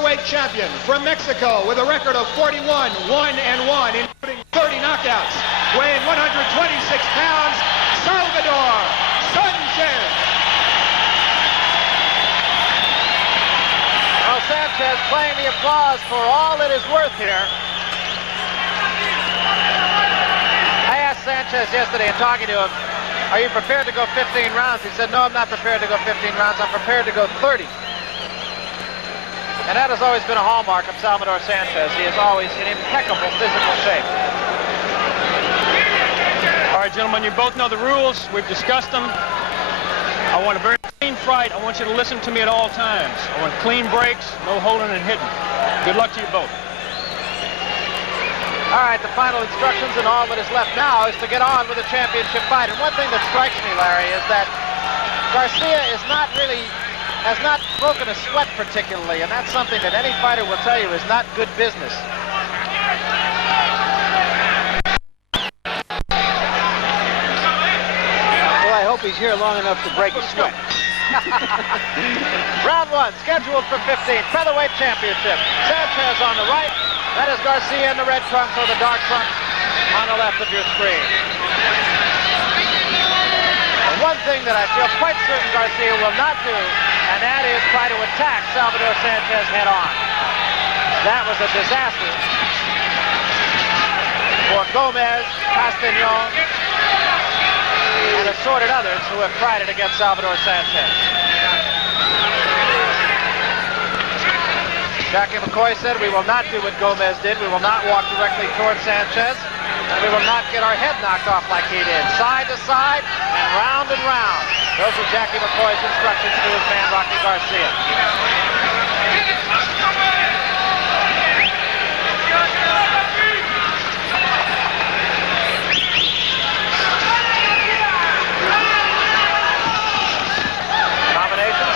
featherweight champion from Mexico with a record of 41, 1-1, including 30 knockouts, weighing 126 pounds, Salvador Sanchez. Well, Sanchez playing the applause for all it is worth here. I asked Sanchez yesterday in talking to him, are you prepared to go 15 rounds? He said, no, I'm not prepared to go 15 rounds. I'm prepared to go 30. And that has always been a hallmark of Salvador Sanchez. He is always in impeccable physical shape. All right, gentlemen, you both know the rules. We've discussed them. I want a very clean fight. I want you to listen to me at all times. I want clean breaks, no holding and hitting. Good luck to you both. All right, the final instructions and all that is left now is to get on with the championship fight. And one thing that strikes me, Larry, is that Garcia has not broken a sweat particularly, and that's something that any fighter will tell you is not good business. Well, I hope he's here long enough to break a sweat. Round one, scheduled for 15, featherweight championship. Sanchez on the right. That is Garcia in the red trunks or the dark trunks on the left of your screen. And one thing that I feel quite certain Garcia will not do, and that is try to attack Salvador Sanchez head on. That was a disaster for Gomez, Castañon, and assorted others who have tried it against Salvador Sanchez. Jackie McCoy said, we will not do what Gomez did. We will not walk directly towards Sanchez. And we will not get our head knocked off like he did. Side to side and round and round. Those were Jackie McCoy's instructions to his man, Rocky Garcia.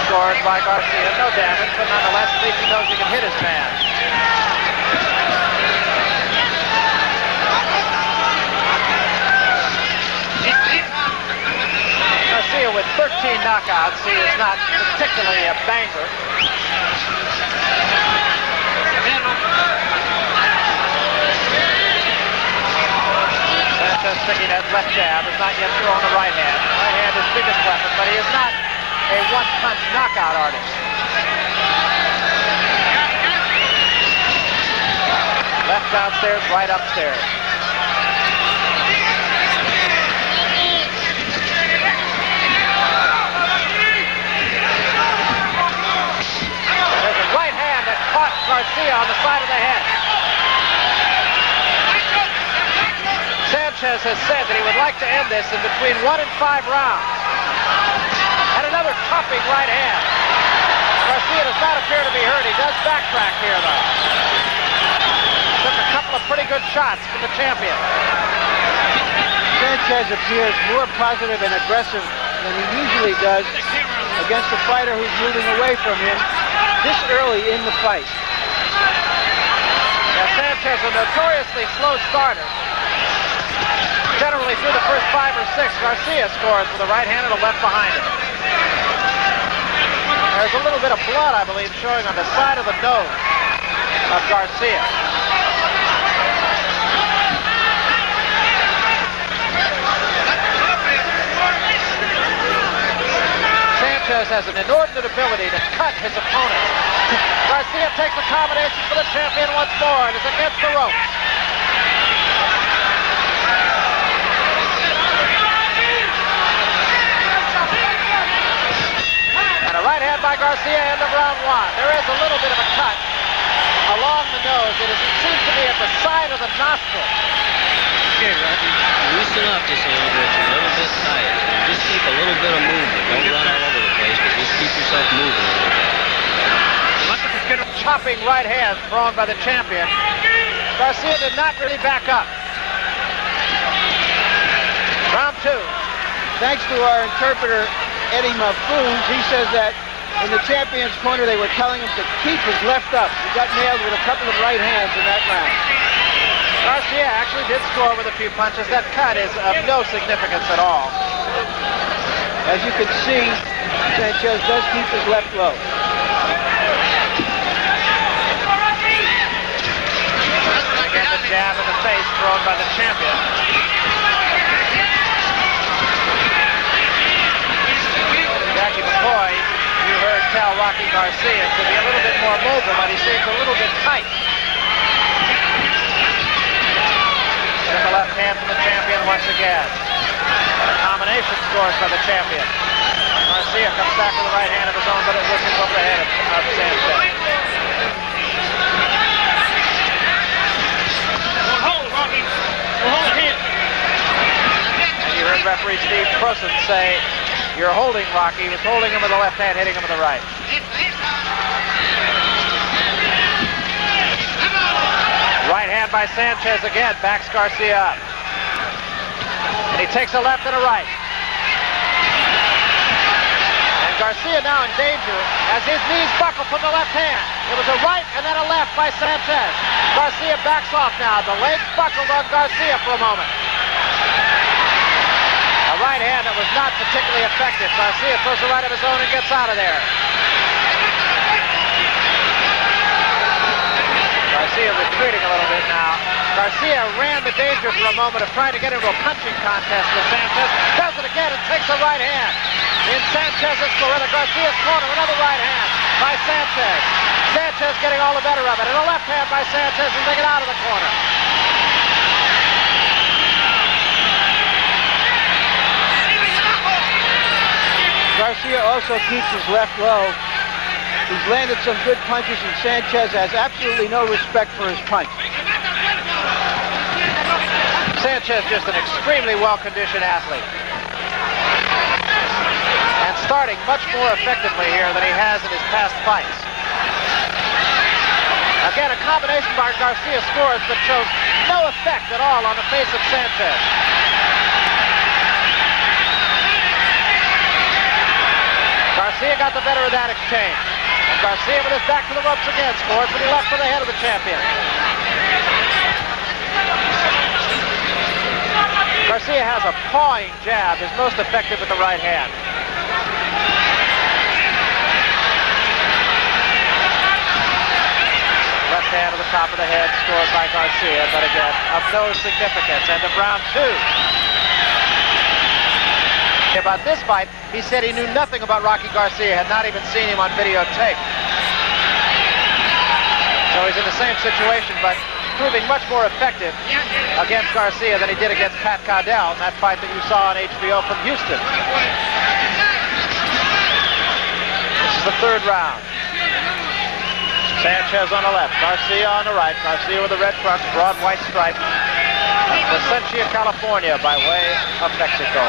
Scored by Garcia. No damage, but nonetheless, at least he knows he can hit his man. Garcia with 13 knockouts. He is not particularly a banger. Sanchez picking that left jab, has not yet thrown the right hand. Right hand is biggest weapon, but he is not a one-punch knockout artist. Left downstairs, right upstairs. There's a right hand that caught Garcia on the side of the head. Sanchez has said that he would like to end this in between 1 and 5 rounds. And another topping right hand. Garcia does not appear to be hurt. He does backtrack here, though. Took a couple of pretty good shots from the champion. Sanchez appears more positive and aggressive than he usually does against a fighter who's moving away from him this early in the fight. Now, Sanchez, a notoriously slow starter. Generally through the first 5 or 6, Garcia scores with a right hand and a left behind him. There's a little bit of blood, I believe, showing on the side of the nose of Garcia. Sanchez has an inordinate ability to cut his opponents. Garcia takes a combination for the champion once more and is against the ropes. Right hand by Garcia, end of round 1. There is a little bit of a cut along the nose. It seems to be at the side of the nostril. Okay, Rocky, loosen up just a little bit. You're a little bit tight. And just keep a little bit of movement. Don't run all over the place, but just keep yourself moving a little bit. Chopping right hand thrown by the champion. Garcia did not really back up. Round 2. Thanks to our interpreter, Eddie Mafoons, he says that in the champion's corner they were telling him to keep his left up. He got nailed with a couple of right hands in that round. Garcia actually did score with a few punches. That cut is of no significance at all. As you can see, Sanchez does keep his left low. thrown by the champion. Jackie McCoy, you heard tell Rocky Garcia to be a little bit more mobile, but he seems a little bit tight. Took a left hand from the champion once again. A combination scores by the champion. Garcia comes back with the right hand of his own, but it whistles over the head of Sanchez. And you heard referee Steve Prosen say, "You're holding Rocky." He was holding him with the left hand, hitting him with the right. Right hand by Sanchez again, backs Garcia up. And he takes a left and a right. And Garcia now in danger as his knees buckle from the left hand. It was a right and then a left by Sanchez. Garcia backs off now. The legs buckled on Garcia for a moment. A right hand that was not particularly effective. Garcia throws a right of his own and gets out of there. Garcia retreating a little bit now. Garcia ran the danger for a moment of trying to get into a punching contest with Sanchez. Does it again and takes a right hand. In Sanchez's, Garcia's corner, another right hand by Sanchez. Sanchez getting all the better of it. And a left hand by Sanchez as they get out of the corner. Garcia also keeps his left low. He's landed some good punches, and Sanchez has absolutely no respect for his punch. Sanchez just an extremely well-conditioned athlete. And starting much more effectively here than he has in his past fights. Again, a combination by Garcia scores, but shows no effect at all on the face of Sanchez. Garcia got the better of that exchange. And Garcia with his back to the ropes again scores, but he left for the head of the champion. Garcia has a pawing jab, is most effective with the right hand. Left hand to the top of the head, scored by Garcia, but again, of no significance. And to round two. About this fight, he said he knew nothing about Rocky Garcia, had not even seen him on videotape. So he's in the same situation, but proving much more effective against Garcia than he did against Pat Cowdell in that fight that you saw on HBO from Houston. This is the third round. Sanchez on the left, Garcia on the right. Garcia with the red trunks, broad white stripe. Placentia, California, by way of Mexico.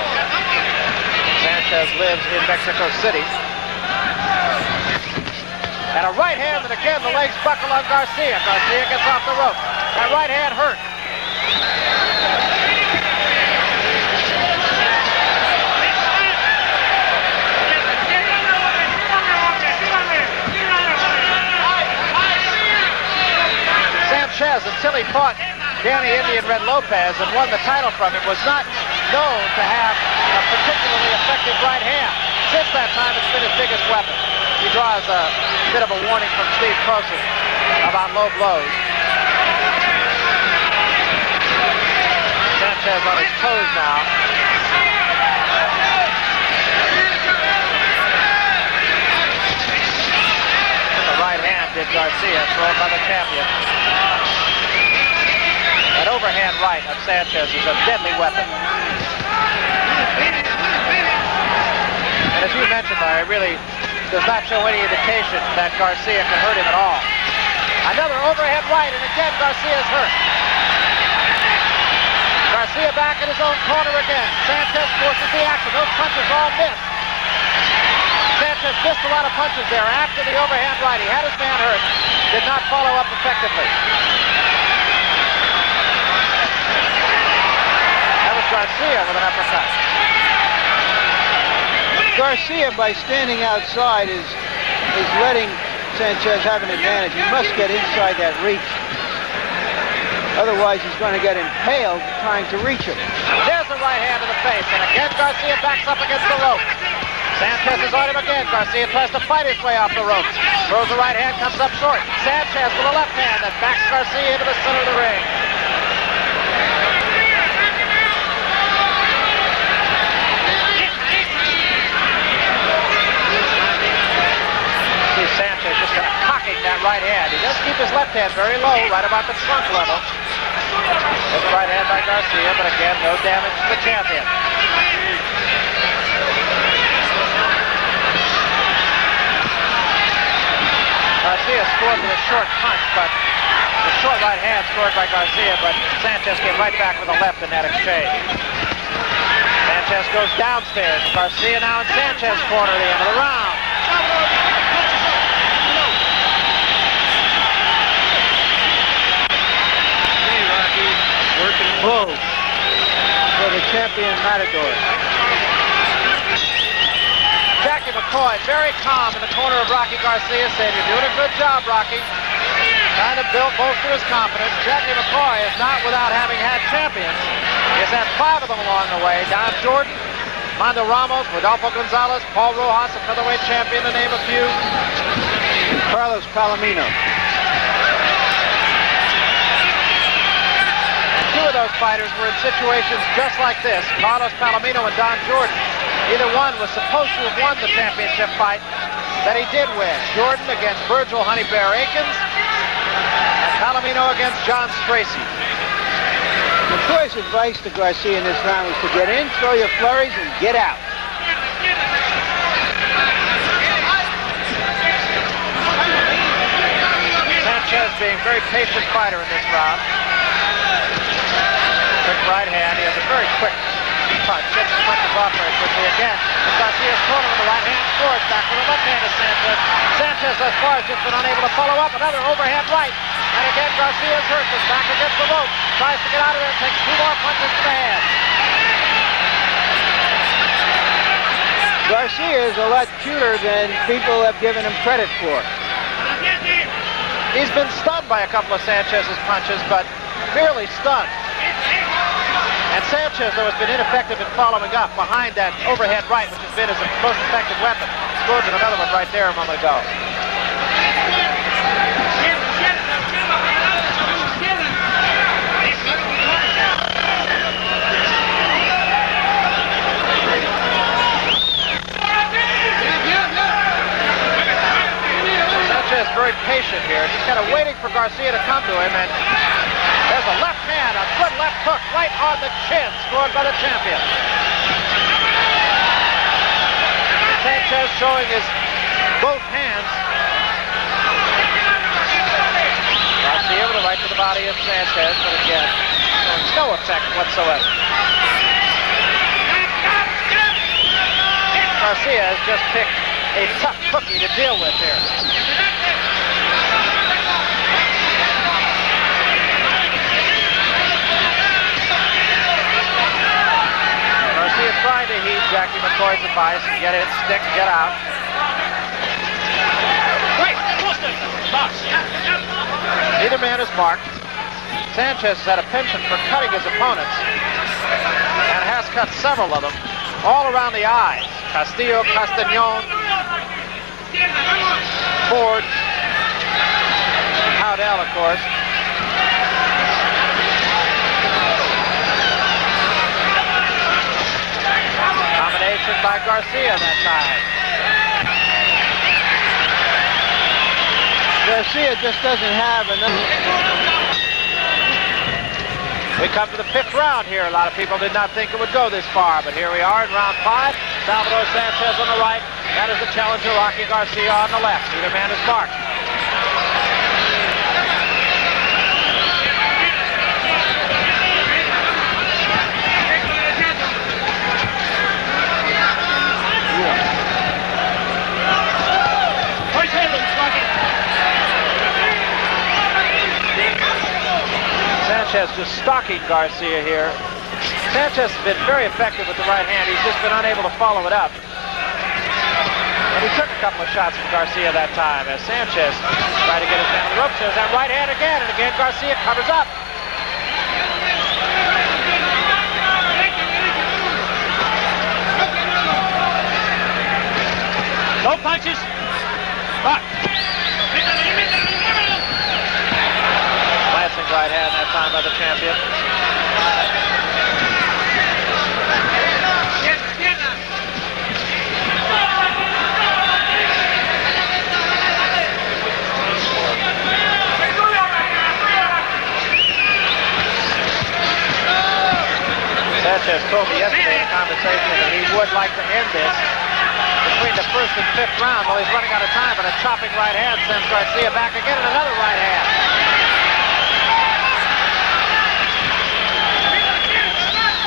Sanchez lives in Mexico City. And a right hand, and again the legs buckle on Garcia. Garcia gets off the rope. That right hand hurt. Sanchez, until he fought Danny Indian Red Lopez and won the title from him, was not known to have a particularly effective right hand. Since that time, it's been his biggest weapon. He draws a bit of a warning from Steve Prosen about low blows. Sanchez on his toes now. The right hand did Garcia, thrown by the champion. That overhand right of Sanchez is a deadly weapon. And as you mentioned, Larry, really does not show any indication that Garcia can hurt him at all. Another overhead right, and again Garcia is hurt. Garcia back in his own corner again. Sanchez forces the action. Those punches all missed. Sanchez missed a lot of punches there after the overhand right. He had his man hurt. Did not follow up effectively. That was Garcia with an uppercut. Garcia, by standing outside, is letting Sanchez have an advantage. He must get inside that reach. Otherwise, he's going to get impaled trying to reach him. There's a right hand to the face, and again Garcia backs up against the rope. Sanchez is on him again. Garcia tries to fight his way off the ropes. Throws the right hand, comes up short. Sanchez with a left hand that backs Garcia into the center of the ring. hand very low, right about the trunk level. There's a right hand by Garcia, but again, no damage to the champion. Garcia scored with a short punch, but the short right hand scored by Garcia, but Sanchez came right back with a left in that exchange. Sanchez goes downstairs. Garcia now in Sanchez's corner at the end of the round. Hey, Rocky, working. Blow for the champion Matador. Jackie McCoy, very calm in the corner of Rocky Garcia, saying, "You're doing a good job, Rocky." Trying to bolster his confidence. Jackie McCoy is not without having had champions. He's had 5 of them along the way. Don Jordan, Mondo Ramos, Rodolfo Gonzalez, Paul Rojas, a featherweight champion, to name a few. Carlos Palomino. And 2 of those fighters were in situations just like this. Carlos Palomino and Don Jordan. Either one was supposed to have won the championship fight that he did win. Jordan against Virgil Honey Bear Akins, and Palomino against John Stracey. McCoy's advice to Garcia in this round was to get in, throw your flurries, and get out. Sanchez being a very patient fighter in this round. Quick right hand. He has a very quick punch. Gets his punches off very quickly again. Garcia's corner with the right hand scores. Back with the left hand to Sanchez. Sanchez thus far has just been unable to follow up. Another overhand right. And again, Garcia's hurt. Is back against the rope. Tries to get out of there. Takes 2 more punches to the head. Garcia is a lot cuter than people have given him credit for. He's been stunned by a couple of Sanchez's punches, but merely stunned. And Sanchez, though, has been ineffective in following up behind that overhead right, which has been his most effective weapon. Scored with another one right there a moment ago. Sanchez very patient here, just kind of waiting for Garcia to come to him, and there's a left hand, a good left hook right on the chin, scored by the champion. Sanchez showing his both hands. Garcia with a right to the body of Sanchez, but again, no effect whatsoever. Garcia has just picked a tough cookie to deal with here. Garcia trying to heed Jackie McCoy's advice and get in, stick, get out. Neither man is marked. Sanchez has had a penchant for cutting his opponents and has cut several of them all around the eyes. Castillo, Castañon, Ford, Howdell, of course. Combination by Garcia that time. Garcia just doesn't have enough. We come to the 5th round here. A lot of people did not think it would go this far, but here we are in round 5. Salvador Sanchez on the right. That is the challenger, Rocky Garcia on the left. Neither man is marked. Sanchez just stalking Garcia here. Sanchez has been very effective with the right hand. He's just been unable to follow it up. And he took a couple of shots from Garcia that time as Sanchez tried to get his man on the ropes. There's that right hand again, and again Garcia covers up. No punches. Back. Glancing right hand that time by the champion. Sanchez told me yesterday in a conversation that he would like to end this between the first and fifth round. Well, he's running out of time, but a chopping right hand sends Garcia back again, and another right hand.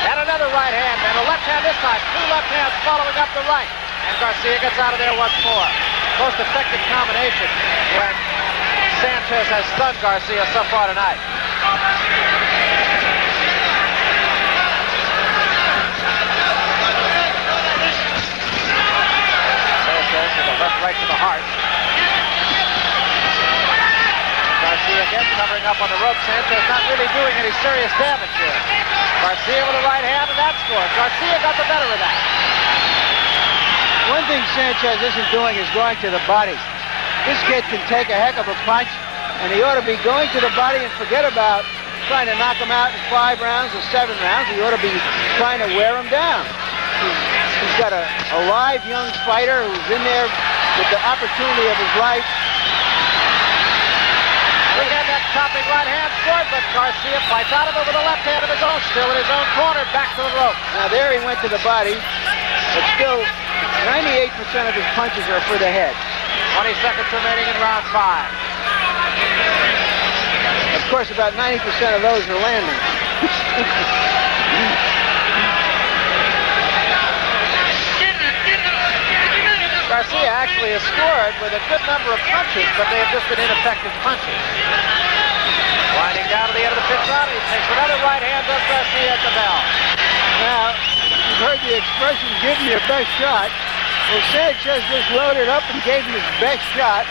And another right hand, and a left hand this time. Two left hands following up the right. And Garcia gets out of there once more. Most effective combination when Sanchez has stunned Garcia so far tonight. Sanchez with a left right to the heart. Garcia again covering up on the rope. Sanchez not really doing any serious damage here. Garcia with a right hand, and that scores. Garcia got the better of that. One thing Sanchez isn't doing is going to the body. This kid can take a heck of a punch, and he ought to be going to the body and forget about trying to knock him out in 5 rounds or 7 rounds. He ought to be trying to wear him down. He's got a live young fighter who's in there with the opportunity of his life. Again, that chopping right hand scored, but Garcia fights out of it with a left hand of his own, still in his own corner, back to the rope. Now there he went to the body, but still 98% of his punches are for the head. 20 seconds remaining in round 5. Of course, about 90% of those are landing. Garcia actually has scored with a good number of punches, but they have just been ineffective punches. Winding down to the end of the 5th round, he takes another right hand, does Garcia at the bell. Now, you've heard the expression, give me your best shot. Well, Sanchez just loaded up and gave him his best shot.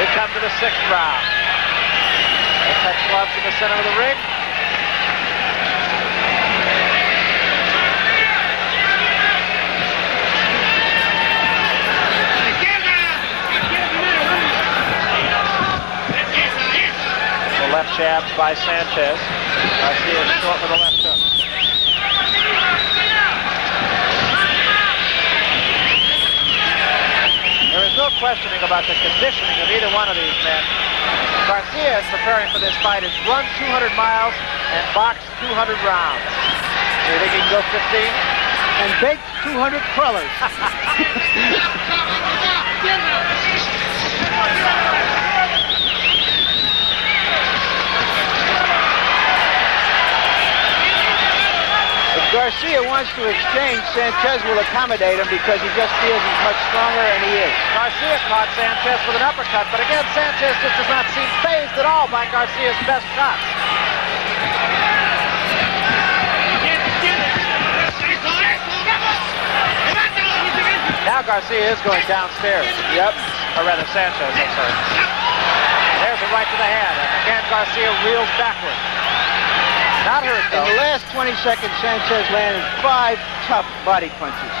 We come to the 6th round. They touch gloves in the center of the ring. The left jab by Sanchez. Garcia is short with the left hook. There is no questioning about the conditioning of either one of these men. Garcia is preparing for this fight, has run 200 miles and boxed 200 rounds. Do you think he can go 15? And bake 200 crullers. If Garcia wants to exchange, Sanchez will accommodate him because he just feels he's much stronger, and he is. Garcia caught Sanchez with an uppercut, but again, Sanchez just does not seem fazed at all by Garcia's best shots. Now Garcia is going downstairs. Yep. Or rather, Sanchez, I'm sorry. There's a right to the head, and again, Garcia reels backward. Not hurt, though. In the last 20 seconds, Sanchez landed 5 tough body punches.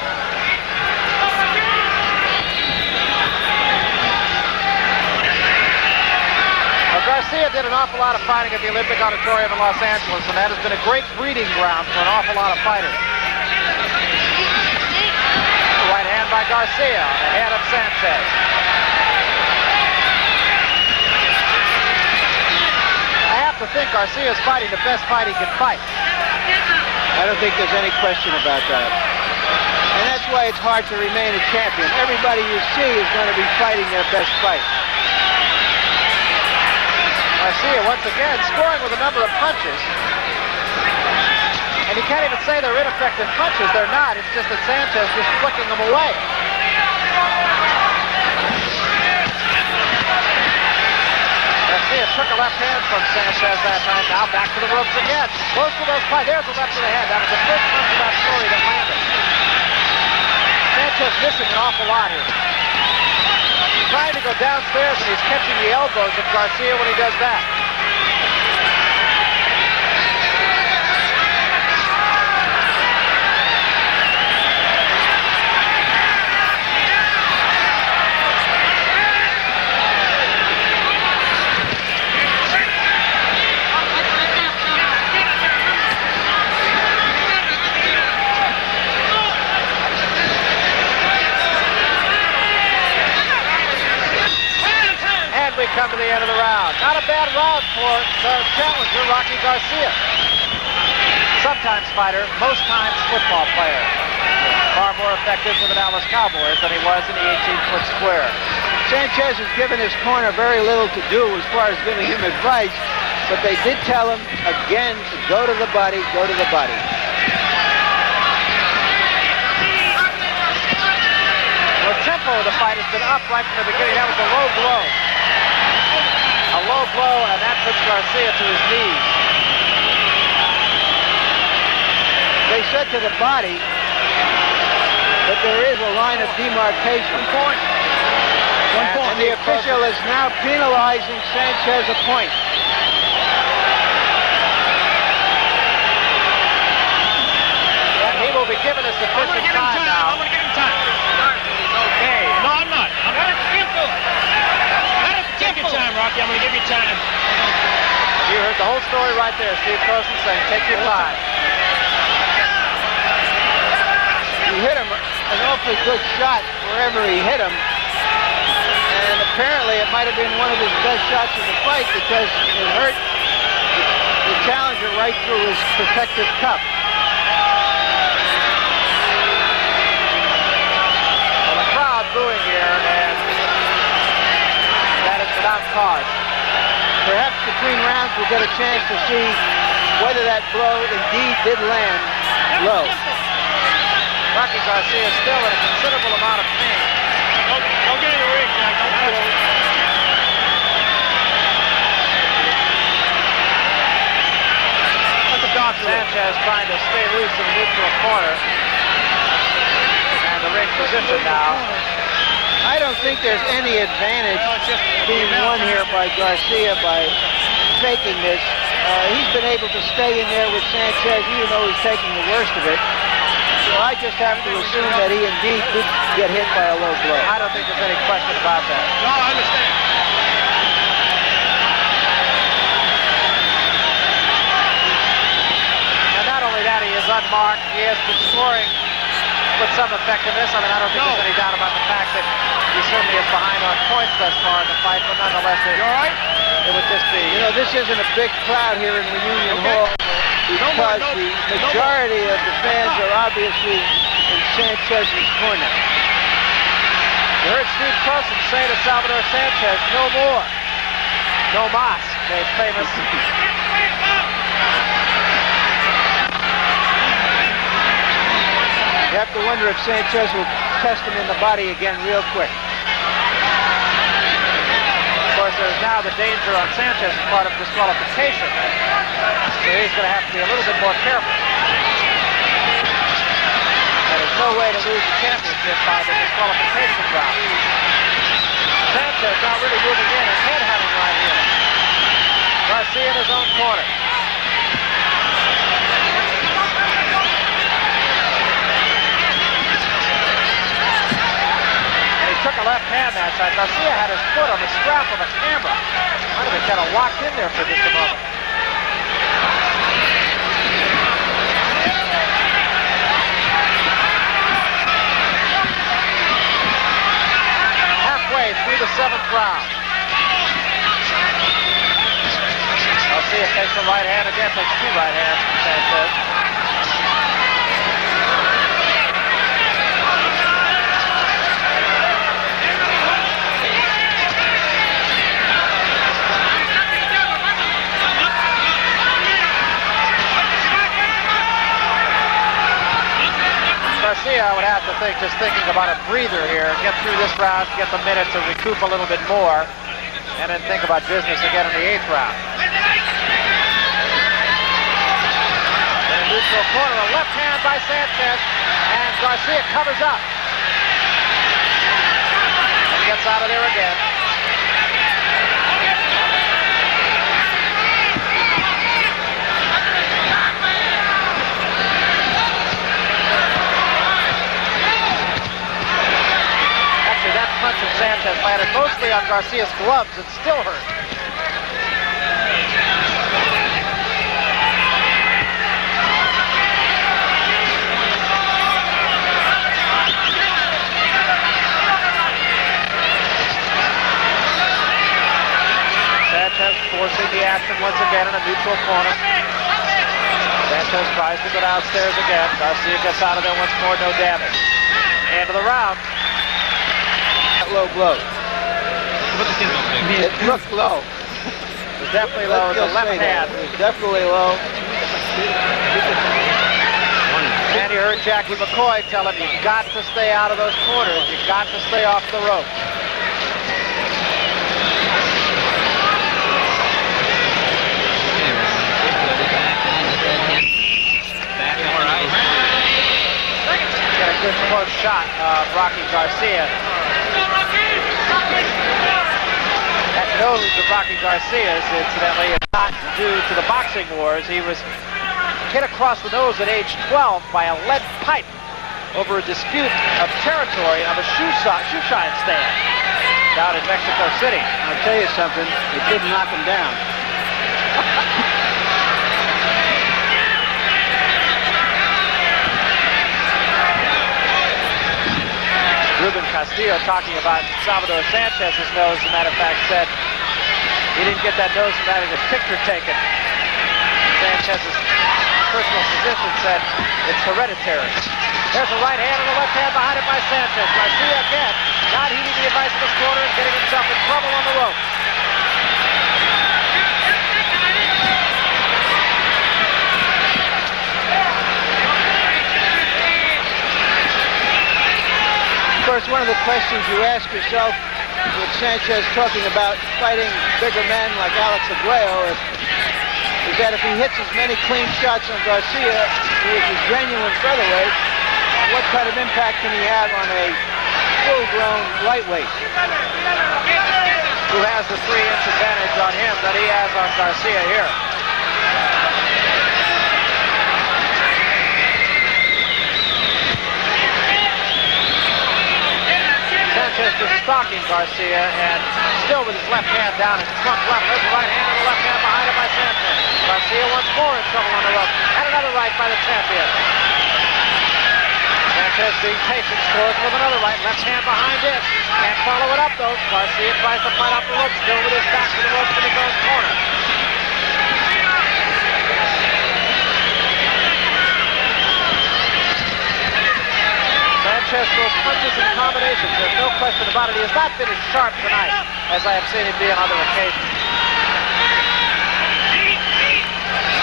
Well, Garcia did an awful lot of fighting at the Olympic Auditorium in Los Angeles, and that has been a great breeding ground for an awful lot of fighters. Right hand by Garcia, the head of Sanchez. I have to think Garcia is fighting the best fight he can fight. I don't think there's any question about that. And that's why it's hard to remain a champion. Everybody you see is going to be fighting their best fight. Garcia, once again, scoring with a number of punches. And you can't even say they're ineffective punches. They're not. It's just that Sanchez just flicking them away. Garcia took a left hand from Sanchez that time. Now back to the ropes again. Most of those fights. There's a left to the head. That was the first punch of that story that landed. Sanchez missing an awful lot here. He's trying to go downstairs, and he's catching the elbows of Garcia when he does that. Come to the end of the round. Not a bad round. for the challenger, Rocky Garcia. Sometimes fighter, most times football player. Far more effective for the Dallas Cowboys than he was in the 18-foot square. Sanchez has given his corner very little to do as far as giving him advice, but they did tell him again to go to the body, go to the body. The tempo of the fight has been up right from the beginning. That was a low blow. A low blow, and that puts Garcia to his knees. They said to the body that there is a line of demarcation. 1 point. 1 point. And the official is now penalizing Sanchez a point. And he will be given a sufficient time now. I'm going to give him time. Okay. No, I'm not. Let him give you time, Rocky. I'm going to give you time. You heard the whole story right there. Steve Croson saying, take your time. He hit him an awfully good shot wherever he hit him. And apparently it might have been one of his best shots of the fight because it hurt the challenger right through his protective cup. Well, the crowd booing here, and that is without cause. Perhaps between rounds we'll get a chance to see whether that blow indeed did land low. Rocky Garcia is still in a considerable amount of pain. Don't get in the ring, Jack. Don't touch him. Let the doctor. Sanchez trying to stay loose in the neutral corner. And the ring position now. I don't think there's any advantage being won here by Garcia by taking this. He's been able to stay in there with Sanchez even though he's taking the worst of it. So I just have to assume that he indeed did get hit by a low blow. I don't think there's any question about that. No, I understand. And not only that, he is unmarked. He has been scoring with some effectiveness. I mean, I don't think there's any doubt about the fact that he certainly is behind on points thus far in the fight, but nonetheless, You all right? it would just be... You know, this isn't a big crowd here in Reunion Hall because the majority of the fans are obviously in Sanchez's corner. You heard Steve Croson say to Salvador Sanchez, no more. No mas, made famous. You have to wonder if Sanchez will test him in the body again real quick. Of course, there's now the danger on Sanchez as part of disqualification. So he's going to have to be a little bit more careful. There's no way to lose the championship by the disqualification route. Sanchez now really moving in and head-hunting right here. Garcia in his own corner. And he took a left hand that time. Garcia had his foot on the strap of a camera. Might have been kind of locked in there for just a moment. Through the 7th round. Garcia takes a right hand again, takes 2 right hands from Sanchez. Garcia, I would have to think, just thinking about a breather here, get through this round, get the minute to recoup a little bit more, and then think about business again in the 8th round. In a neutral corner, a left hand by Sanchez, and Garcia covers up. And gets out of there again. That punch of Sanchez landed mostly on Garcia's gloves and still hurt. Sanchez forcing the action again in a neutral corner. Sanchez tries to go downstairs again. Garcia gets out of there once more, no damage. End of the round. Low blow. It looked low. It was definitely low with the left hand. It was definitely low. And you heard Jackie McCoy tell him, you've got to stay out of those corners. You've got to stay off the rope. Got a good close shot of Rocky Garcia. That nose of Rocky Garcia's, incidentally, is not due to the boxing wars. He was hit across the nose at age 12 by a lead pipe over a dispute of territory of a shoe shine stand down in Mexico City. I'll tell you something, it didn't knock him down. Ruben Castillo talking about Salvador Sanchez's nose, as a matter of fact, said he didn't get that nose from having his picture taken. Sanchez's personal physician said it's hereditary. There's a right hand and a left hand behind it by Sanchez. Garcia again, not heeding the advice of his corner and getting himself in trouble on the rope. Of course, one of the questions you ask yourself with Sanchez talking about fighting bigger men like Alex Aguayo is that if he hits as many clean shots on Garcia, who is a genuine featherweight, what kind of impact can he have on a full-grown lightweight? Who has the 3-inch advantage on him that he has on Garcia here. Sanchez just stalking Garcia and still with his left hand down at trunk level. There's a right hand and a left hand behind it by Sanchez. Garcia once more in trouble on the rope. And another right by the champion. Sanchez being patient, scores with another right. Left hand behind it. Can't follow it up though. Garcia tries to fight off the rope, still with his back to the rope in his own corner. Sanchez throws punches and combinations. There's no question about it. He has not been as sharp tonight as I have seen him be on other occasions.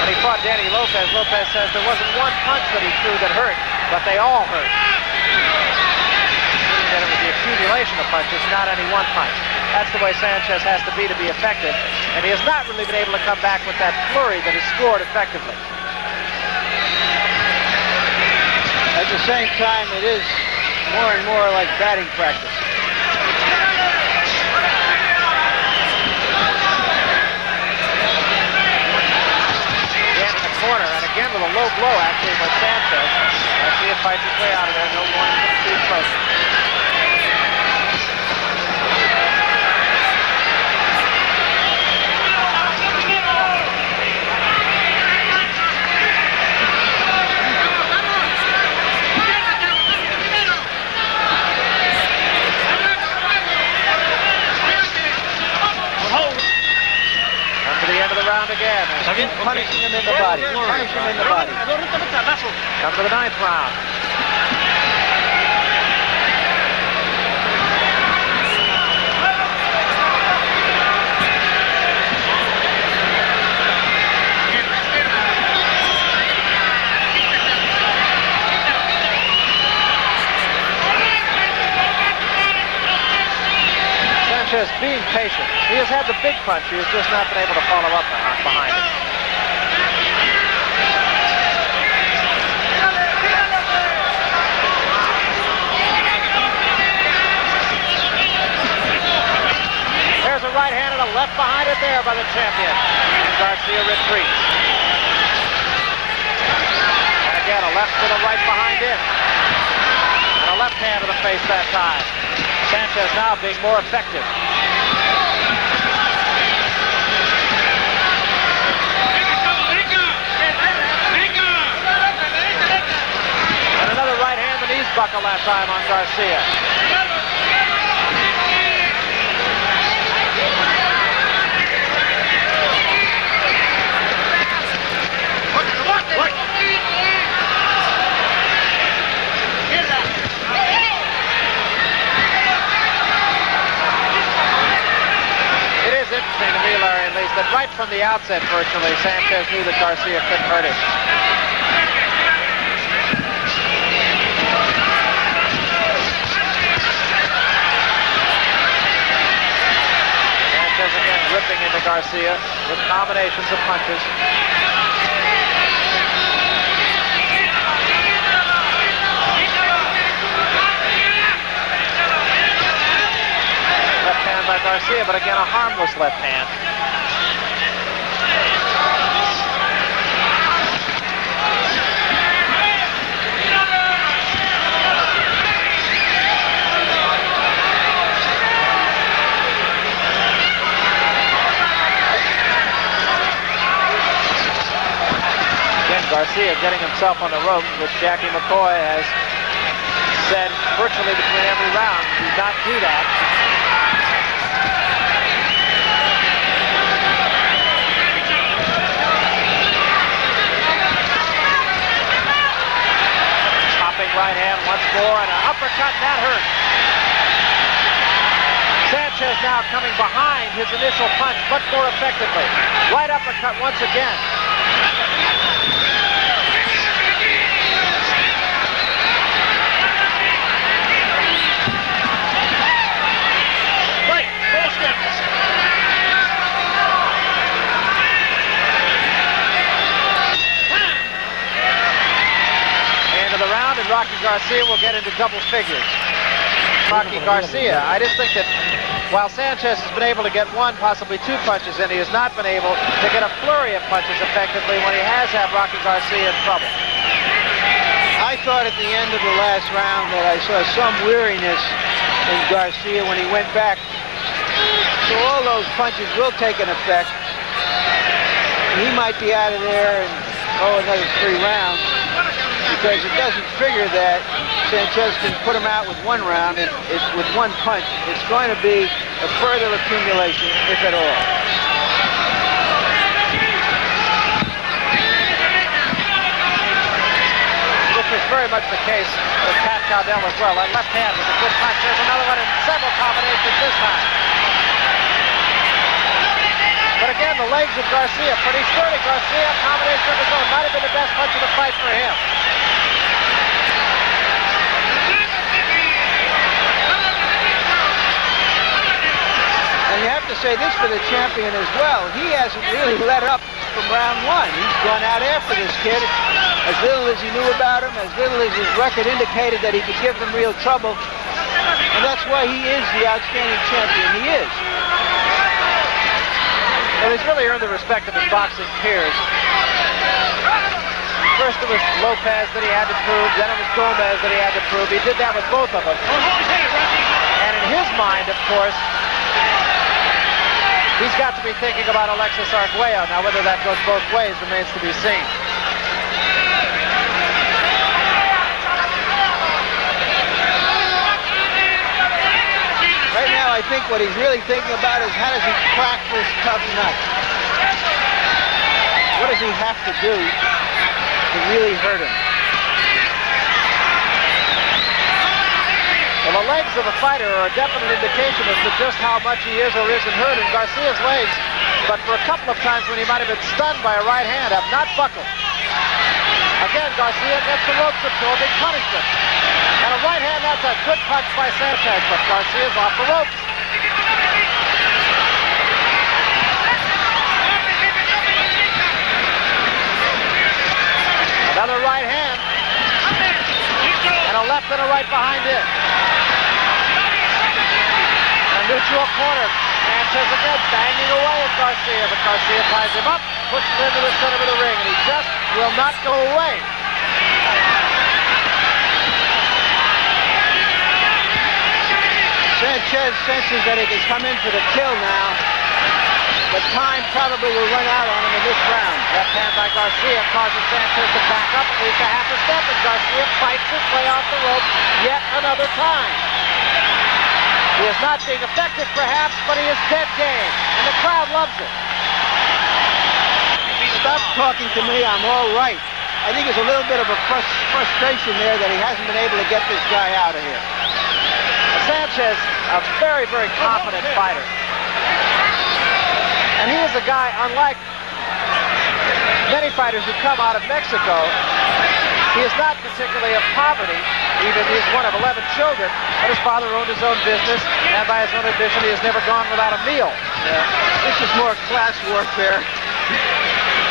When he fought Danny Lopez, Lopez says there wasn't one punch that he threw that hurt, but they all hurt. Meaning that it was the accumulation of punches, not any one punch. That's the way Sanchez has to be effective, and he has not really been able to come back with that flurry that has scored effectively. At the same time, it is more and more like batting practice. Again in the corner, and again with a low blow actually by Sanchez. Garcia fights his way out of there, no warning from the Chief Coach. Again, punishing him in the body. Punish him in the body. Come to the 9th round. Sanchez being patient. He has had the big punch. He has just not been able to follow up behind it. There's a right hand and a left behind it there by the champion. And Garcia retreats. And again, a left with a right behind it. And a left hand to the face that time. Sanchez now being more effective. And another right hand, the knees buckle that time on Garcia. the outset, virtually, Sanchez knew that Garcia couldn't hurt him. Sanchez again ripping into Garcia with combinations of punches. Left hand by Garcia, but again a harmless left hand. Garcia getting himself on the ropes, which Jackie McCoy has said virtually between every round. Do not do that. Chopping right hand once more, and an uppercut, and that hurt. Sanchez now coming behind his initial punch much more effectively. Right uppercut once again. And Rocky Garcia will get into double figures. Rocky Garcia, I just think that while Sanchez has been able to get one, possibly two punches in, he has not been able to get a flurry of punches effectively when he has had Rocky Garcia in trouble. I thought at the end of the last round that I saw some weariness in Garcia when he went back. So all those punches will take an effect. He might be out of there in another 3 rounds. Because it doesn't figure that Sanchez can put him out with 1 round and with 1 punch. It's going to be a further accumulation, if at all. Which was very much the case with Pat Cowdell as well. That left hand was a good punch. There's another one in several combinations this time. But again, the legs of Garcia, pretty sturdy. Garcia, a combination of his own, might have been the best punch of the fight for him. And you have to say this for the champion as well. He hasn't really let up from round 1. He's gone out after this kid. As little as he knew about him, as little as his record indicated that he could give him real trouble. And that's why he is the outstanding champion he is. Well, he's really earned the respect of his boxing peers. First it was Lopez that he had to prove, then it was Gomez that he had to prove. He did that with both of them. And in his mind, of course, he's got to be thinking about Alexis Arguello. Now, whether that goes both ways remains to be seen. Right now, I think what he's really thinking about is how does he crack this tough nut? What does he have to do to really hurt him? Well, the legs of a fighter are a definite indication as to just how much he is or isn't hurt. And Garcia's legs, but for a couple of times when he might have been stunned by a right hand, have not buckled. Again, Garcia gets the ropes absorbing punishment. And a right hand, that's a good punch by Sanchez, but Garcia's off the ropes. Another right hand. And a left and a right behind it. A neutral corner. Sanchez again banging away at Garcia, but Garcia ties him up, puts him into the center of the ring, and he just will not go away. Sanchez senses that he can come in for the kill now, but time probably will run out on him in this round. Left hand by Garcia causes Sanchez to back up at least a half a step, and Garcia fights his way off the rope yet another time. He is not being effective, perhaps, but he is dead game, and the crowd loves it. Stop talking to me, I'm all right. I think there's a little bit of a frustration there that he hasn't been able to get this guy out of here. Sanchez, a very, very confident fighter. And he is a guy, unlike fighters who come out of Mexico, he is not particularly of poverty. Even he's one of 11 children, but his father owned his own business, and by his own admission, he has never gone without a meal. Yeah. This is more class warfare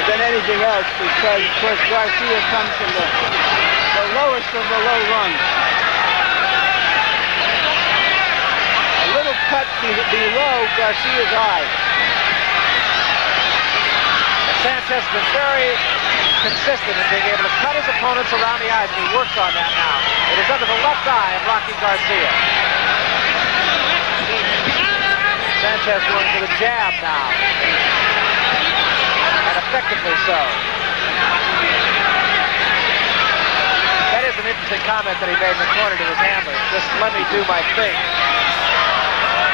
than anything else, because, of course, Garcia comes from the lowest of the low rungs. A little cut below Garcia's eye. Sanchez has been very consistent in being able to cut his opponents around the eyes, and he works on that now. It is under the left eye of Rocky Garcia. Sanchez going for the jab now, and effectively so. That is an interesting comment that he made in the corner to his handler. Just let me do my thing.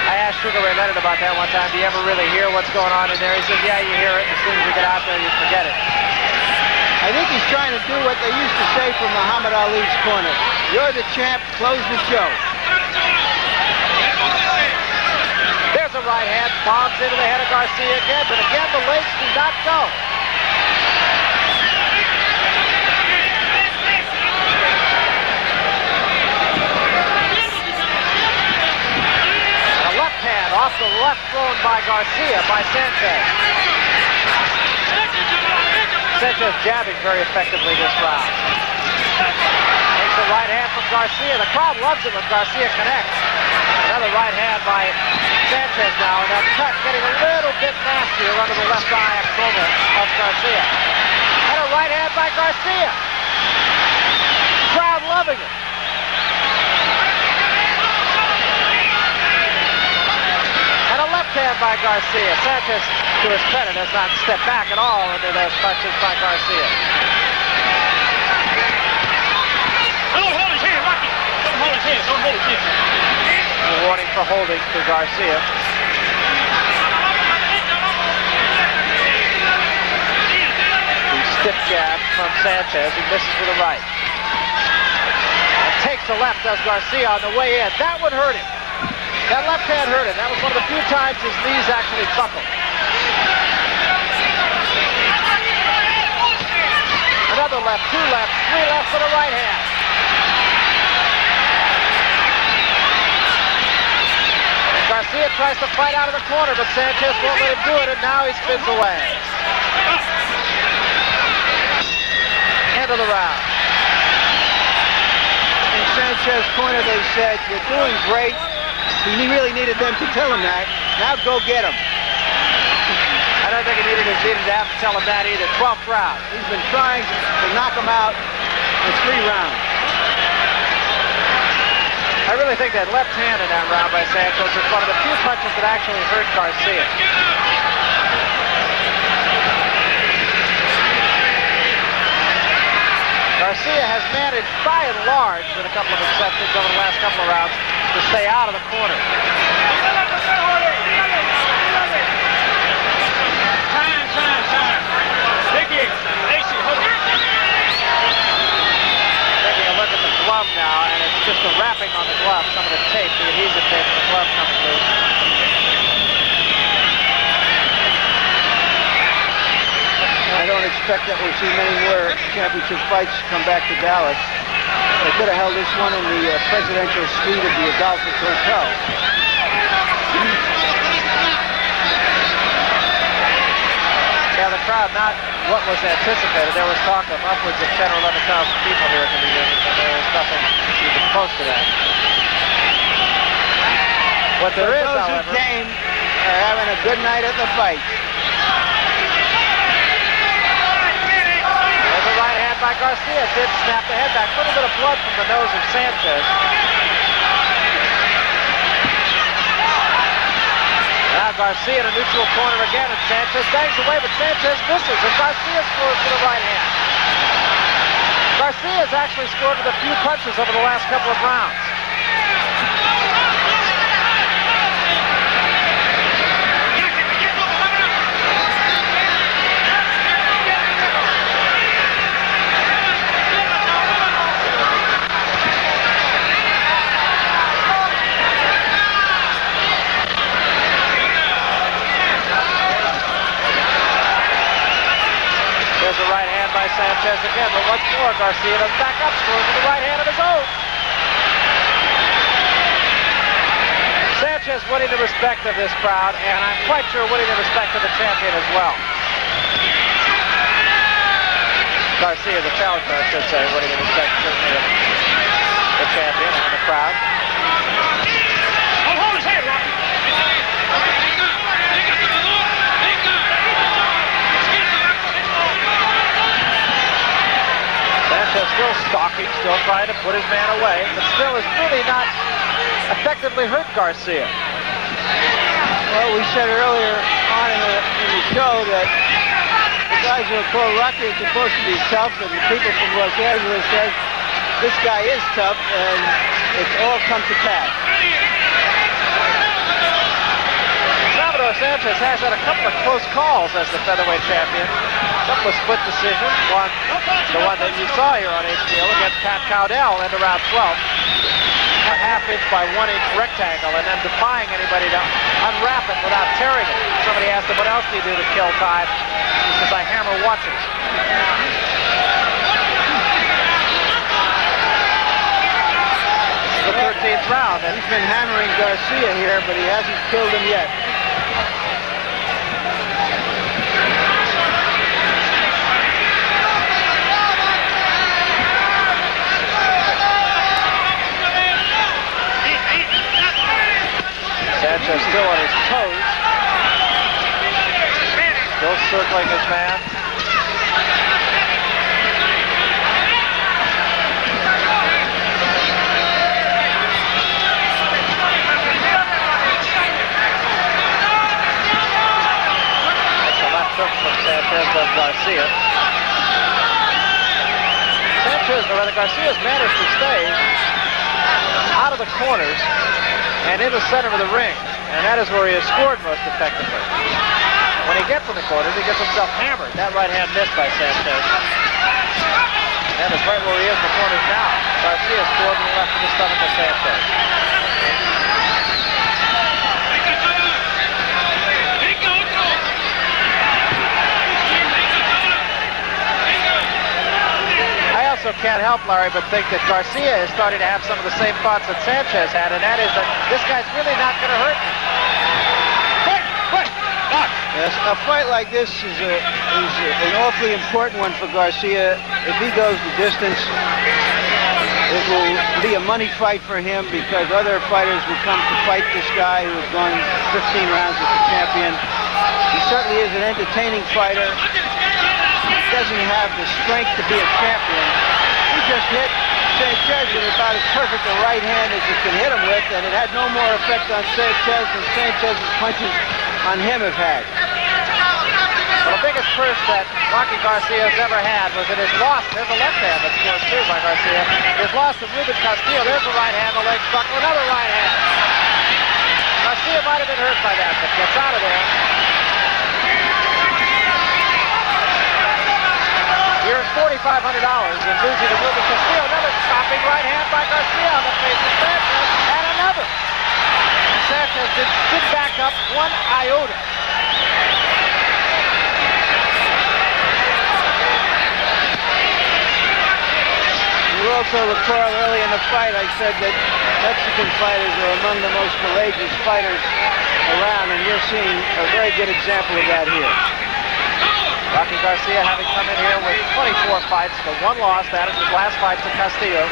I asked Sugar Ray Leonard about that one time. Do you ever really hear what's going on in there? He says, yeah, you hear it. As soon as you get out there, you forget it. I think he's trying to do what they used to say from Muhammad Ali's corner. You're the champ, close the show. There's a right hand, bombs into the head of Garcia again, but again, the legs do not go. A left hand off the left thrown by Garcia, by Sanchez. Sanchez jabbing very effectively this round. Takes the right hand from Garcia. The crowd loves it when Garcia connects. Another right hand by Sanchez now, and that cut getting a little bit nastier under the left eye of Garcia. And a right hand by Garcia. Crowd loving it. And a left hand by Garcia. Sanchez, to his credit, has not stepped back at all under those punches by Garcia. Don't hold his hand, Rocky. Don't hold his hand. Don't hold his hand. A warning for holding to Garcia. The stiff jab from Sanchez. He misses with the right. And takes the left, does Garcia on the way in. That one hurt him. That left hand hurt him. That was one of the few times his knees actually buckled. Another left, two lefts, three lefts, and a right hand. Garcia tries to fight out of the corner, but Sanchez won't let him do it, and now he spins away. End of the round. In Sanchez's corner, they said, you're doing great. He really needed them to tell him that. Now go get him. I don't think he needed to have to tell him that either. 12th round. He's been trying to knock him out in 3 rounds. I really think that left hand in that round by Sanchez was one of the few punches that actually hurt Garcia. Garcia has managed, by and large, with a couple of exceptions over the last couple of rounds, to stay out of the corner. Time. Biggie, Lacey, hold it. Taking a look at the glove now, and it's just the wrapping on the glove, some of the tape, the adhesive tape, the glove comes loose. I don't expect that we'll see many more championship fights come back to Dallas. They could have held this one in the presidential suite of the Adolphus Hotel. Yeah, the crowd, not what was anticipated. There was talk of upwards of 10 or 11,000 people here at the beginning, but there was nothing even close to that. What there is, those however, who came are having a good night at the fight. there's a right hand by Garcia. Did snap the head back. A little bit of blood from the nose of Sanchez. Now Garcia in a neutral corner again, and Sanchez bangs away, but Sanchez misses, and Garcia scores with a right hand. Garcia has actually scored with a few punches over the last couple of rounds. There's a right hand by Sanchez again, but once more, Garcia does back up, throws with the right hand of his own. Sanchez winning the respect of this crowd, and I'm quite sure winning the respect of the champion as well. Garcia, the challenger, I should say, winning the respect certainly of the champion and the crowd. Oh, hold his head, Rocky. Sanchez still stalking, still trying to put his man away, but still has really not effectively hurt Garcia. Well, we said earlier on in the show that the guys who are called Rocky are supposed to be tough, and the people from Los Angeles says this guy is tough, and it's all come to pass. Salvador Sanchez has had a couple of close calls as the featherweight champion. A couple of split decisions. One, the one that you saw here on HBO against Pat Cowdell into round 12. A half-inch by 1-inch rectangle, and then defying anybody to unwrap it without tearing it. Somebody asked him, what else do you do to kill time? He says, I hammer watches. It's the 13th round. And he's been hammering Garcia here, but he hasn't killed him yet. Sanchez still on his toes. Still circling his man. That's a left hook from Sanchez of Garcia. Garcia's managed to stay out of the corners and in the center of the ring, and that is where he has scored most effectively. When he gets in the corners, he gets himself hammered. That right hand missed by Sanchez. And that is right where he is in the corners now. Garcia scored with the left of the stomach of Sanchez. I also can't help, Larry, but think that Garcia is starting to have some of the same thoughts that Sanchez had, and that is that this guy's really not going to hurt me. Yes, a fight like this is an awfully important one for Garcia. If he goes the distance, it will be a money fight for him because other fighters will come to fight this guy who has gone 15 rounds as the champion. He certainly is an entertaining fighter. He doesn't have the strength to be a champion. He just hit Sanchez with about as perfect a right hand as you can hit him with, and it had no more effect on Sanchez than Sanchez's punches on him have had. Well, the biggest curse that Rocky Garcia has ever had was in his loss. There's a left hand that scores too by Garcia. His loss to Ruben Castillo. There's a right hand, the leg struck, another right hand. Garcia might have been hurt by that, but gets out of there. You're at $4,500 in losing to Ruben Castillo. Another stopping right hand by Garcia on the face of Sanchez, and another. And Sanchez didn't back up one iota. You also recall early in the fight I said that Mexican fighters are among the most courageous fighters around, and you're seeing a very good example of that here. Rocky Garcia having come in here with 24 fights, but one loss. That is his last fight to Castillo.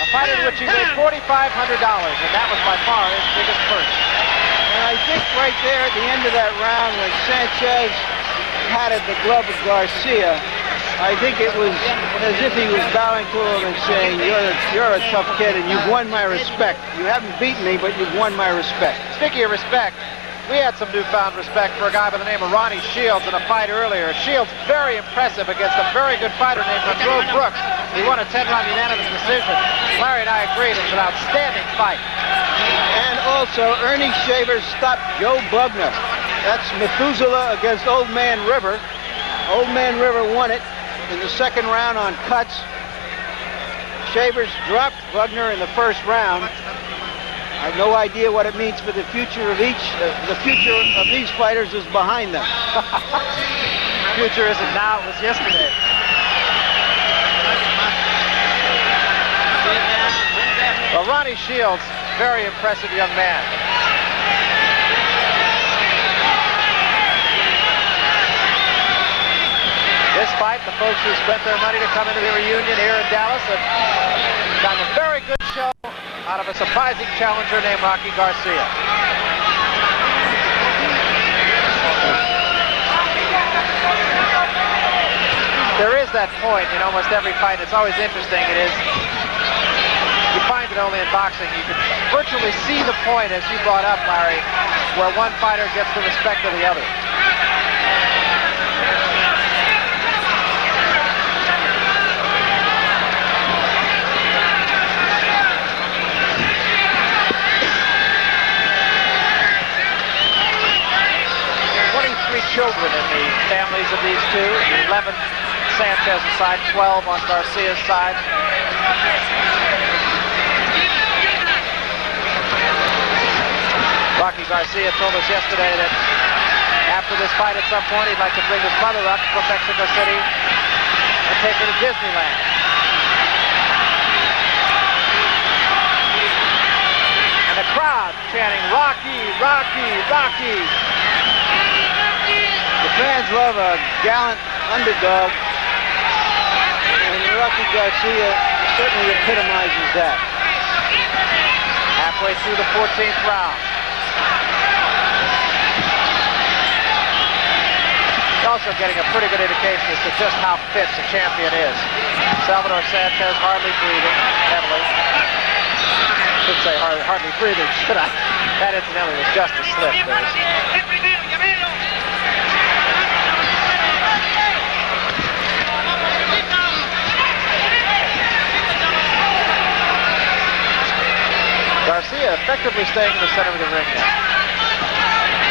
A fight in which he made $4,500, and that was by far his biggest purse. And I think right there at the end of that round when Sanchez patted the glove of Garcia, I think it was as if he was bowing to him and saying, you're a tough kid and you've won my respect. You haven't beaten me, but you've won my respect. Speaking of respect, we had some newfound respect for a guy by the name of Ronnie Shields in a fight earlier. Shields very impressive against a very good fighter named Monroe Brooks. He won a 10-round unanimous decision. Larry and I agreed it was an outstanding fight. And also, Ernie Shavers stopped Joe Bugner. That's Methuselah against Old Man River. Old Man River won it in the second round on cuts. Shavers dropped Bugner in the first round. I have no idea what it means for the future of each. The future of these fighters is behind them. Future isn't now, it was yesterday. Well, Ronnie Shields, very impressive young man. This fight, the folks who spent their money to come into the reunion here in Dallas have gotten a very good show out of a surprising challenger named Rocky Garcia. There is that point in almost every fight. It's always interesting. It is. You find it only in boxing. You can virtually see the point, as you brought up, Larry, where one fighter gets the respect of the other. Children in the families of these two. 11 Sanchez side, 12 on Garcia's side. Rocky Garcia told us yesterday that after this fight at some point he'd like to bring his mother up from Mexico City and take her to Disneyland. And the crowd chanting, "Rocky, Rocky, Rocky." The fans love a gallant underdog, and Rocky Garcia certainly epitomizes that. Halfway through the 14th round. He's also getting a pretty good indication as to just how fit the champion is. Salvador Sanchez hardly breathing heavily. Should say hardly breathing, should I? That incidentally was just a slip. Garcia effectively staying in the center of the ring now.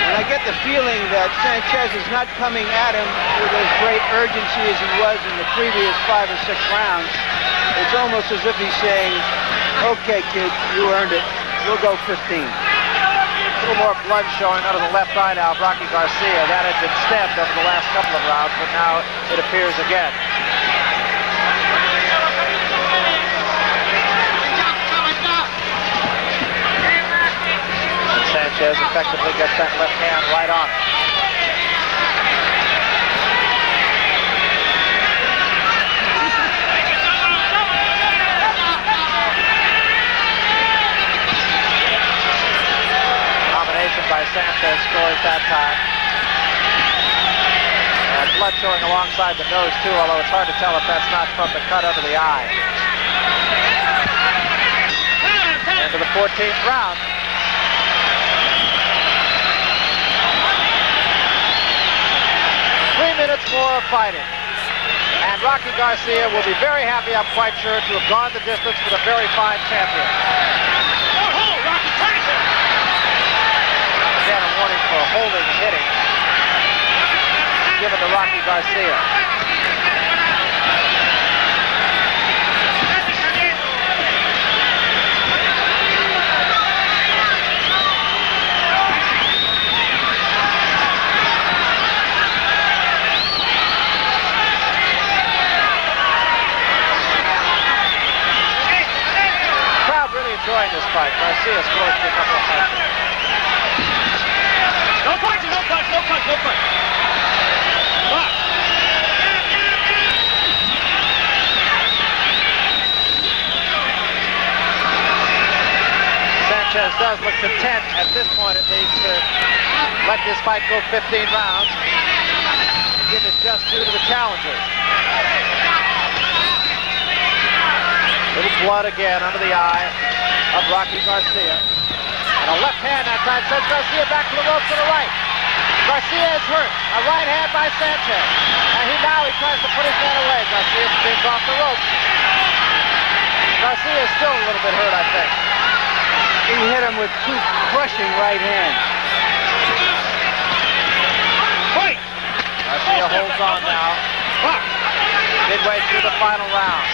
And I get the feeling that Sanchez is not coming at him with as great urgency as he was in the previous 5 or 6 rounds. It's almost as if he's saying, "Okay, kid, you earned it. We'll go 15. A little more blood showing out of the left eye now of Rocky Garcia. That had been stabbed over the last couple of rounds, but now it appears again. Sanchez effectively gets that left hand right on it. Combination by Sanchez scores that time. And blood showing alongside the nose too, although it's hard to tell if that's not from the cut under the eye. Into the 14th round. 3 minutes more of fighting. And Rocky Garcia will be very happy, I'm quite sure, to have gone the distance for the very fine champion. Again, a warning for holding and hitting given to Rocky Garcia. Enjoying this fight. Garcia scores a couple of punches. No punch, no punch, no punch, no punch. Box. Sanchez does look content at this point at least to let this fight go 15 rounds. Give it just due to the challengers. Little blood again under the eye of Rocky Garcia. And a left hand that time sends Garcia back to the ropes to the right. Garcia is hurt. A right hand by Sanchez. And now he tries to put his man away. Garcia spins off the ropes. Garcia is still a little bit hurt, I think. He hit him with 2 crushing right hands. Fight! Garcia holds on now. Box. Midway through the final round.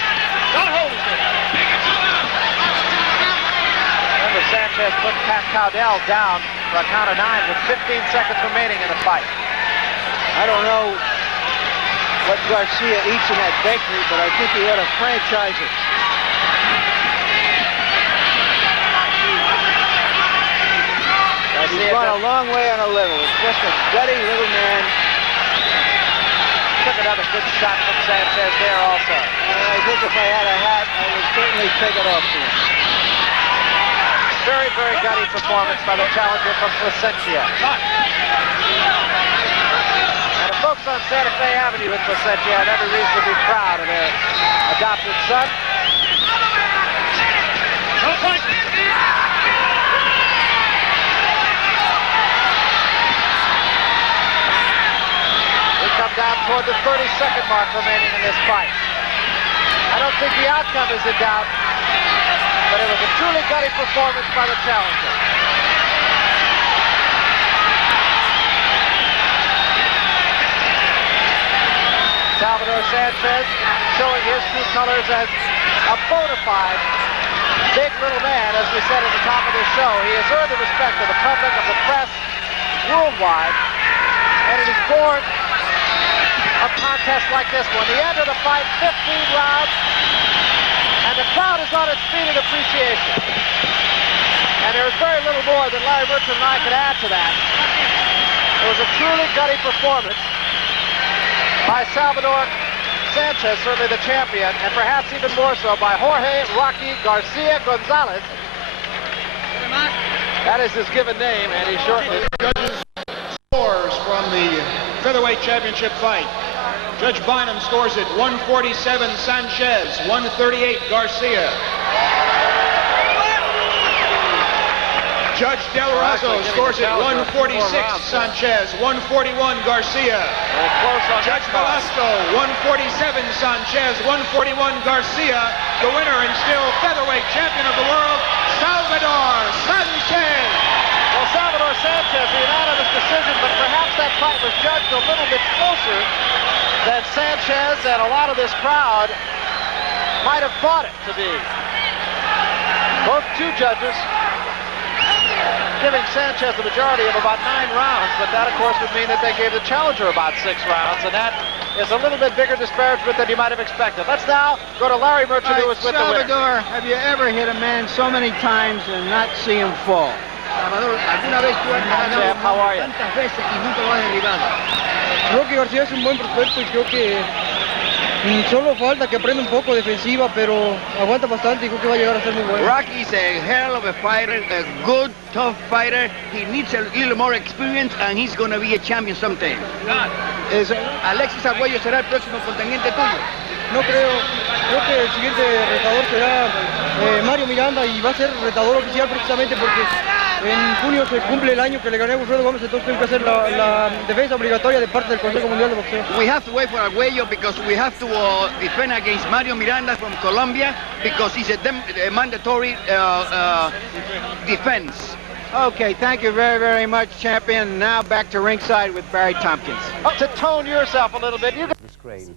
Don't hold it. Remember, Sanchez put Pat Cowdell down for a count of 9 with 15 seconds remaining in the fight. I don't know what Garcia eats in that bakery, but I think he ought to franchise it. He's gone a long way on a little. It's just a gutty little man. Took another good shot from Sanchez there also. I think if I had a hat, I would certainly take it off to him. Very, very gutty performance by the challenger from Placentia. And the folks on Santa Fe Avenue in Placentia have every reason to be proud of their adopted son. We come down toward the 30-second mark remaining in this fight. I don't think the outcome is in doubt, but it was a truly gutty performance by the challenger. Salvador Sanchez showing his true colors as a bona fide big little man, as we said at the top of this show. He has earned the respect of the public, of the press, worldwide, and it is born of contests like this one. The end of the fight, 15 rounds, and the crowd is on its feet in appreciation. And there is very little more than Larry Merchant and I could add to that. It was a truly gutty performance by Salvador Sanchez, certainly the champion, and perhaps even more so by Jorge Rocky Garcia Gonzalez. That is his given name, and he shortly... Judges scores from the featherweight championship fight. Judge Bynum scores it 147 Sanchez, 138 Garcia. Judge Del Rosso scores it 146 Sanchez, 141 Garcia. Judge Velasco 147 Sanchez, 141 Garcia. The winner and still featherweight champion of the world, Salvador Sanchez. Well, Salvador Sanchez, a unanimous decision, but perhaps that fight was judged a little bit closer than Sanchez and a lot of this crowd might have thought it to be. Both two judges giving Sanchez the majority of about 9 rounds, but that, of course, would mean that they gave the challenger about 6 rounds, and that is a little bit bigger disparagement than you might have expected. Let's now go to Larry Merchant, who was with Salvador, the winner. have you ever hit a man so many times and not see him fall? Salvador, ¿alguna vez tú has ganado Jeff, how are you? tantas veces y nunca lo has derribado? Creo que García es un buen prospecto y creo que solo falta que aprenda un poco defensiva, pero aguanta bastante y creo que va a llegar a ser muy bueno. Rocky's a hell of a fighter, a good, tough fighter. He needs a little more experience and he's going to be a champion someday. Alexis Arguello será el próximo contendiente tuyo. No creo que el siguiente retador será Mario Miranda y va a ser retador oficial precisamente porque en junio se cumple el año que le gané a Wilfredo Gómez, entonces tengo que hacer la defensa obligatoria de parte del Consejo Mundial de Boxeo. We have to wait for Arguello because we have to defend against Mario Miranda from Colombia because he's a mandatory defense. Okay, thank you very, very much, champion. Now back to ringside with Barry Tompkins. To tone yourself a little bit, you The screen.